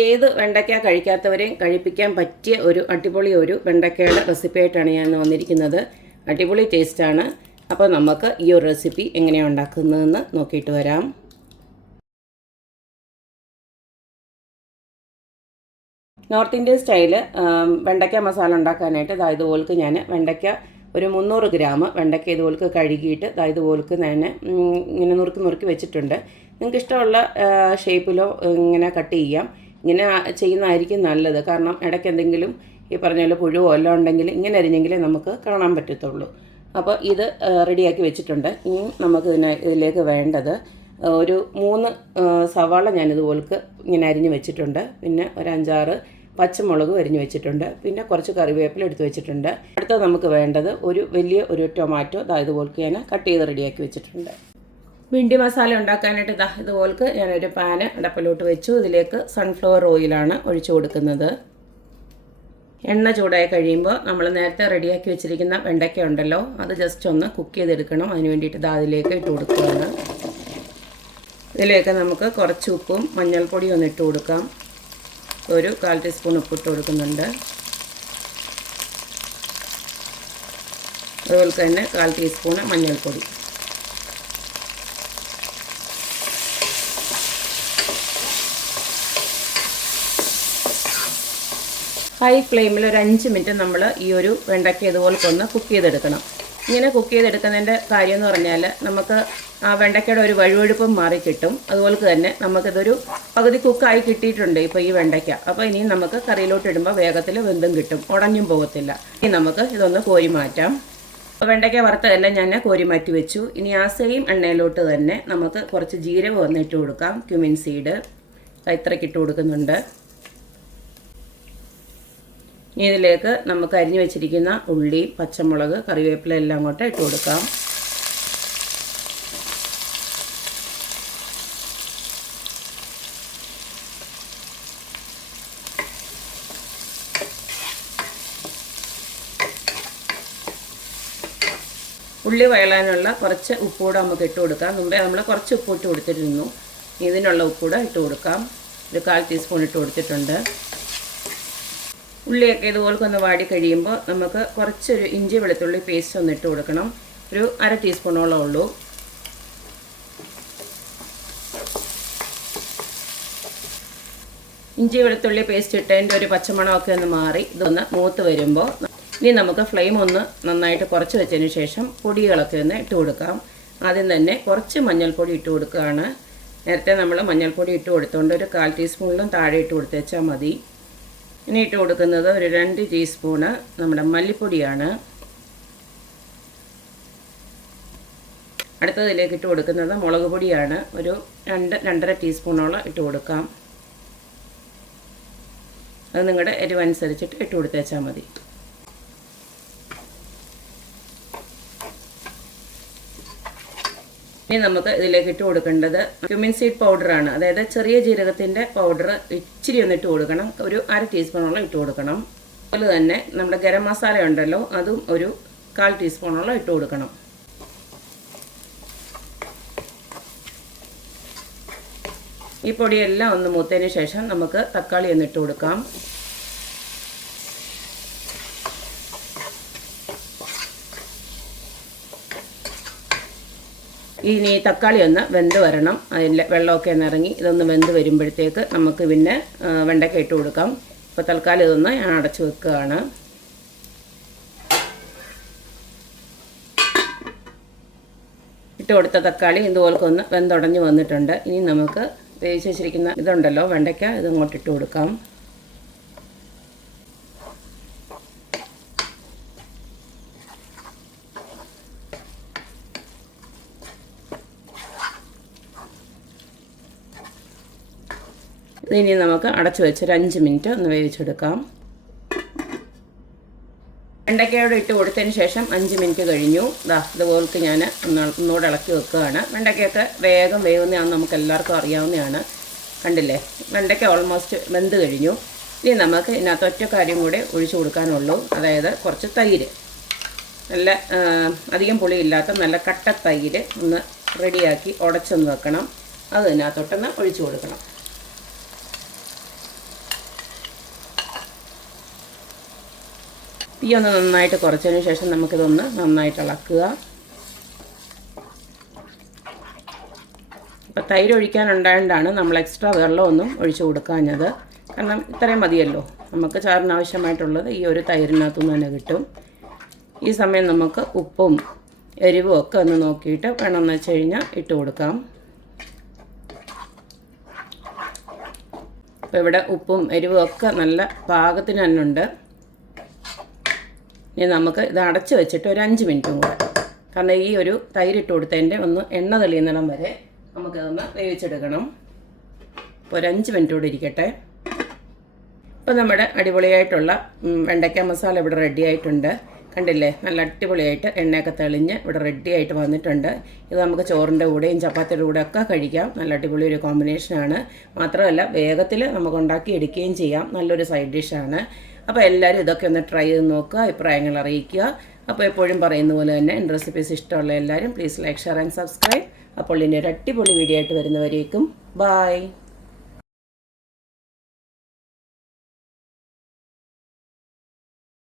ഏത് വെണ്ടയ്ക്ക കഴിക്കാത്തവരെയും കഴിപ്പിക്കാൻ പറ്റിയ ഒരു അടിപൊളി ഒരു വെണ്ടയ്ക്കയുടെ റെസിപ്പി ആയിട്ടാണ് ഞാൻ വന്നിരിക്കുന്നത്. അടിപൊളി ടേസ്റ്റാണ്. അപ്പോൾ നമുക്ക് ഈ ഒരു റെസിപ്പി എങ്ങനെയാണ് ഉണ്ടാക്കുന്നതെന്ന് നോക്കിയിട്ട് വരാം. നോർത്ത് ഇന്ത്യൻ സ്റ്റൈൽ വെണ്ടയ്ക്ക മസാല ഉണ്ടാക്കാനായിട്ട് ദാ പോലെക്ക് ഞാൻ വെണ്ടയ്ക്ക ഒരു മുന്നൂറ് ഗ്രാം വെണ്ടയ്ക്ക ഇതുപോലെക്ക് കഴുകിയിട്ട് ദാ പോലെക്ക് ഞാൻ ഇങ്ങനെ നുറുക്കി നുറുക്കി വെച്ചിട്ടുണ്ട്. നിങ്ങൾക്ക് ഇഷ്ടമുള്ള ഷേപ്പിലോ ഇങ്ങനെ കട്ട് ചെയ്യാം. ഇങ്ങനെ ചെയ്യുന്നതായിരിക്കും നല്ലത്. കാരണം ഇടയ്ക്ക് എന്തെങ്കിലും ഈ പറഞ്ഞ പോലെ പുഴുവോ എല്ലാം ഉണ്ടെങ്കിൽ ഇങ്ങനെ അരിഞ്ഞെങ്കിലേ നമുക്ക് കാണാൻ പറ്റത്തുള്ളൂ. അപ്പോൾ ഇത് റെഡിയാക്കി വെച്ചിട്ടുണ്ട്. ഇനി നമുക്ക് ഇതിന് ഇതിലേക്ക് വേണ്ടത് ഒരു മൂന്ന് സവാള ഞാൻ ഇതുപോലേക്ക് ഇങ്ങനെ അരിഞ്ഞ് വെച്ചിട്ടുണ്ട്. പിന്നെ ഒരു അഞ്ചാറ് പച്ചമുളക് അരിഞ്ഞ് വെച്ചിട്ടുണ്ട്. പിന്നെ കുറച്ച് കറിവേപ്പില എടുത്ത് വെച്ചിട്ടുണ്ട്. അടുത്തത് നമുക്ക് വേണ്ടത് ഒരു വലിയ ഒരു ടൊമാറ്റോ അതായത് പോലെ ഞാൻ കട്ട് ചെയ്ത് റെഡിയാക്കി വെച്ചിട്ടുണ്ട്. വിണ്ടി മസാല ഉണ്ടാക്കാനായിട്ട് ദാ ഇതുപോലേക്ക് ഞാനൊരു പാന് അടപ്പിലോട്ട് വെച്ചു. ഇതിലേക്ക് സൺഫ്ലവർ ഓയിലാണ് ഒഴിച്ചു കൊടുക്കുന്നത്. എണ്ണ ചൂടായി കഴിയുമ്പോൾ നമ്മൾ നേരത്തെ റെഡിയാക്കി വെച്ചിരിക്കുന്ന വെണ്ടയ്ക്ക ഉണ്ടല്ലോ അത് ജസ്റ്റ് ഒന്ന് കുക്ക് ചെയ്തെടുക്കണം. അതിന് വേണ്ടിയിട്ട് ദാ അതിലേക്ക് ഇട്ട് കൊടുക്കുകയാണ്. ഇതിലേക്ക് നമുക്ക് കുറച്ച് ഉപ്പും മഞ്ഞൾപ്പൊടിയും ഒന്ന് ഇട്ട് കൊടുക്കാം. ഒരു കാൽ ടീസ്പൂൺ ഉപ്പ് ഇട്ട് കൊടുക്കുന്നുണ്ട്. അതുപോലെ തന്നെ കാൽ ടീസ്പൂണ് മഞ്ഞൾപ്പൊടി. ഹൈ ഫ്ലെയിമിൽ ഒരു അഞ്ച് മിനിറ്റ് നമ്മൾ ഈ ഒരു വെണ്ടയ്ക്ക ഇതുപോലെ ഒന്ന് കുക്ക് ചെയ്തെടുക്കണം. ഇങ്ങനെ കുക്ക് ചെയ്തെടുക്കുന്നതിന്റെ കാര്യം എന്ന് പറഞ്ഞാൽ നമുക്ക് ആ വെണ്ടയ്ക്കയുടെ ഒരു വഴുവഴുപ്പും മാറി കിട്ടും. അതുപോലെ തന്നെ നമുക്കിതൊരു പകുതി കുക്കായി കിട്ടിയിട്ടുണ്ട് ഇപ്പോൾ ഈ വെണ്ടയ്ക്ക. അപ്പോൾ ഇനി നമുക്ക് കറിയിലോട്ട് ഇടുമ്പോൾ വേഗത്തിൽ വെന്തും കിട്ടും. ഉടഞ്ഞും പോകത്തില്ല. ഇനി നമുക്ക് ഇതൊന്ന് കോരി മാറ്റാം. വെണ്ടയ്ക്ക വറുത്തതെല്ലാം ഞാൻ കോരി മാറ്റി വെച്ചു. ഇനി ആ സെയിം എണ്ണയിലോട്ട് തന്നെ നമുക്ക് കുറച്ച് ജീരകം ഒന്ന് ഇട്ട് കൊടുക്കാം. ക്യുമിൻ സീഡ് ഇത്രയ്ക്ക് ഇട്ട് കൊടുക്കുന്നുണ്ട്. ഇനി ഇതിലേക്ക് നമുക്ക് അരിഞ്ഞു വെച്ചിരിക്കുന്ന ഉള്ളി പച്ചമുളക് കറിവേപ്പില എല്ലാം അങ്ങോട്ട് ഇട്ട് കൊടുക്കാം. ഉള്ളി വയലാനുള്ള കുറച്ച് ഉപ്പൂടെ നമുക്ക് ഇട്ട് കൊടുക്കാം. മുമ്പേ നമ്മൾ കുറച്ച് ഉപ്പ് ഇട്ട് കൊടുത്തിരുന്നു ഇതിനുള്ള ഉപ്പൂടെ ഇട്ട് കൊടുക്കാം. ഒരു കാൽ ടീസ്പൂൺ ഇട്ട് കൊടുത്തിട്ടുണ്ട്. ഉള്ളിയൊക്കെ ഇതുപോലൊക്കെ ഒന്ന് വാടി കഴിയുമ്പോൾ നമുക്ക് കുറച്ചൊരു ഇഞ്ചി വെളുത്തുള്ളി പേസ്റ്റ് ഒന്ന് ഇട്ട് കൊടുക്കണം. ഒരു അര ടീസ്പൂണോളം ഉള്ളൂ. ഇഞ്ചി വെളുത്തുള്ളി പേസ്റ്റ് ഇട്ടതിന്റെ ഒരു പച്ചമണമൊക്കെ ഒന്ന് മാറി ഇതൊന്ന് മൂത്ത് വരുമ്പോൾ ഇനി നമുക്ക് ഫ്ലെയിം ഒന്ന് നന്നായിട്ട് കുറച്ച് വെച്ചതിന് ശേഷം പൊടികളൊക്കെ ഒന്ന് ഇട്ട് കൊടുക്കാം. ആദ്യം തന്നെ കുറച്ച് മഞ്ഞൾപ്പൊടി ഇട്ട് കൊടുക്കുകയാണ്. നേരത്തെ നമ്മൾ മഞ്ഞൾപ്പൊടി ഇട്ട് കൊടുത്തുകൊണ്ട് ഒരു കാൽ ടീസ്പൂണിലും താഴെ ഇട്ട് കൊടുത്തേച്ചാൽ മതി. ഇനി ഇട്ട് കൊടുക്കുന്നത് ഒരു രണ്ട് ടീസ്പൂണ് നമ്മുടെ മല്ലിപ്പൊടിയാണ്. അടുത്തതിലേക്ക് ഇട്ട് കൊടുക്കുന്നത് മുളക് പൊടിയാണ്. ഒരു രണ്ട് രണ്ടര ടീസ്പൂണോളം ഇട്ട് കൊടുക്കാം. അത് നിങ്ങളുടെ എരിവനുസരിച്ചിട്ട് ഇട്ട് കൊടുത്തേച്ചാൽ മതി. ഇനി നമുക്ക് ഇതിലേക്ക് ഇട്ട് കൊടുക്കേണ്ടത് ക്യുമിൻ സീഡ് പൗഡറാണ് അതായത് ചെറിയ ജീരകത്തിന്റെ പൗഡർ ഇച്ചിരി ഒന്ന് ഇട്ട് കൊടുക്കണം. ഒരു അര ടീസ്പൂണോളം ഇട്ട് കൊടുക്കണം. അതുപോലെ തന്നെ നമ്മുടെ ഗരം മസാല ഉണ്ടല്ലോ അതും ഒരു കാൽ ടീസ്പൂണോളം ഇട്ട് കൊടുക്കണം. ഈ പൊടിയെല്ലാം ഒന്ന് മൂത്തതിന് ശേഷം നമുക്ക് തക്കാളി ഒന്ന് ഇട്ട് കൊടുക്കാം. ഇനി തക്കാളി ഒന്ന് വെന്ത് വരണം. അതിന്റെ വെള്ളമൊക്കെ ഒന്ന് ഇറങ്ങി ഇതൊന്ന് വെന്ത് വരുമ്പോഴത്തേക്ക് നമുക്ക് പിന്നെ വെണ്ടയ്ക്ക ഇട്ട് കൊടുക്കാം. ഇപ്പോൾ തൽക്കാലം ഇതൊന്ന് ഞാൻ അടച്ചു വെക്കുകയാണ്. ഇട്ട് കൊടുത്ത തക്കാളി ഇതുപോലെ ഒന്ന് വെന്തുടഞ്ഞ് വന്നിട്ടുണ്ട്. ഇനി നമുക്ക് വേവിച്ച് വെച്ചിരിക്കുന്ന ഇതുണ്ടല്ലോ വെണ്ടയ്ക്ക ഇത് ഇങ്ങോട്ട് ഇട്ട് കൊടുക്കാം. ഇനി നമുക്ക് അടച്ചു വെച്ച് ഒരു അഞ്ച് മിനിറ്റ് ഒന്ന് വേവിച്ചെടുക്കാം. വെണ്ടയ്ക്കയോട് ഇട്ട് കൊടുത്തതിന് ശേഷം അഞ്ച് മിനിറ്റ് കഴിഞ്ഞു. ദാ ഇതുപോലത്തെ ഞാൻ ഒന്ന് ഒന്നുകൂടെ ഇളക്കി വെക്കുകയാണ്. വെണ്ടയ്ക്കയൊക്കെ വേഗം വേവുന്നതാണെന്ന് നമുക്ക് എല്ലാവർക്കും അറിയാവുന്നതാണ്. കണ്ടില്ലേ? വെണ്ടയ്ക്ക ഓൾമോസ്റ്റ് വെന്ത് കഴിഞ്ഞു. ഇനി നമുക്ക് ഇതിനകത്ത് ഒറ്റ കാര്യം കൂടെ ഒഴിച്ചു കൊടുക്കാനുള്ളൂ. അതായത് കുറച്ച് തൈര്. നല്ല അധികം പുളിയില്ലാത്ത നല്ല കട്ട തൈര് ഒന്ന് റെഡിയാക്കി ഉടച്ചൊന്ന് വെക്കണം. അത് ഇതിനകത്തോട്ടൊന്ന് ഒഴിച്ചു കൊടുക്കണം. തീ ഒന്ന് നന്നായിട്ട് കുറച്ചതിന് ശേഷം നമുക്കിതൊന്ന് നന്നായിട്ട് ഇളക്കുക. അപ്പോൾ തൈര് ഒഴിക്കാനുണ്ടായതുകൊണ്ടാണ് നമ്മൾ എക്സ്ട്രാ വെള്ളമൊന്നും ഒഴിച്ചു കൊടുക്കാഞ്ഞത്. കാരണം ഇത്രയും മതിയല്ലോ. നമുക്ക് ചാറിന് ആവശ്യമായിട്ടുള്ളത് ഈ ഒരു തൈരിനകത്തു നിന്ന് തന്നെ കിട്ടും. ഈ സമയം നമുക്ക് ഉപ്പും എരിവും ഒക്കെ ഒന്ന് നോക്കിയിട്ട് വേണമെന്ന് വെച്ച് കഴിഞ്ഞാൽ ഇട്ട് കൊടുക്കാം. അപ്പോൾ ഇവിടെ ഉപ്പും എരിവും ഒക്കെ നല്ല പാകത്തിന് തന്നെ ഉണ്ട്. ഇനി നമുക്ക് ഇത് അടച്ച് വെച്ചിട്ട് ഒരു അഞ്ച് മിനിറ്റും കൂടെ. കാരണം ഈ ഒരു തൈരിട്ട് കൊടുത്തതിന്റെ ഒന്ന് എണ്ണ തെളിയുന്നിടം വരെ നമുക്കതൊന്ന് വേവിച്ചെടുക്കണം. അപ്പോൾ ഒരു അഞ്ച് മിനിറ്റ് കൂടെ ഇരിക്കട്ടെ. ഇപ്പോൾ നമ്മുടെ അടിപൊളിയായിട്ടുള്ള വെണ്ടയ്ക്ക മസാല ഇവിടെ റെഡി ആയിട്ടുണ്ട്. കണ്ടില്ലേ? നല്ല അടിപൊളിയായിട്ട് എണ്ണയൊക്കെ തെളിഞ്ഞ് ഇവിടെ റെഡി ആയിട്ട് വന്നിട്ടുണ്ട്. ഇത് നമുക്ക് ചോറിന്റെ കൂടെയും ചപ്പാത്തിയുടെ കൂടെ ഒക്കെ കഴിക്കാം. നല്ല അടിപൊളി ഒരു കോമ്പിനേഷനാണ് മാത്രമല്ല വേഗത്തിൽ നമുക്ക് ഉണ്ടാക്കി എടുക്കുകയും ചെയ്യാം. നല്ലൊരു സൈഡ് ഡിഷാണ് അപ്പോൾ എല്ലാവരും ഇതൊക്കെ ഒന്ന് ട്രൈ ചെയ്ത് നോക്കുക അഭിപ്രായങ്ങൾ അറിയിക്കുക. അപ്പോൾ എപ്പോഴും പറയുന്ന പോലെ തന്നെ എന്റെ റെസിപ്പീസ് ഇഷ്ടമുള്ള എല്ലാവരും please like share and subscribe അപ്പോൾ ഇതിന്റെ ഒരു അടിപൊളി വീഡിയോ ആയിട്ട് വരുന്നവരേക്കും. ബായ്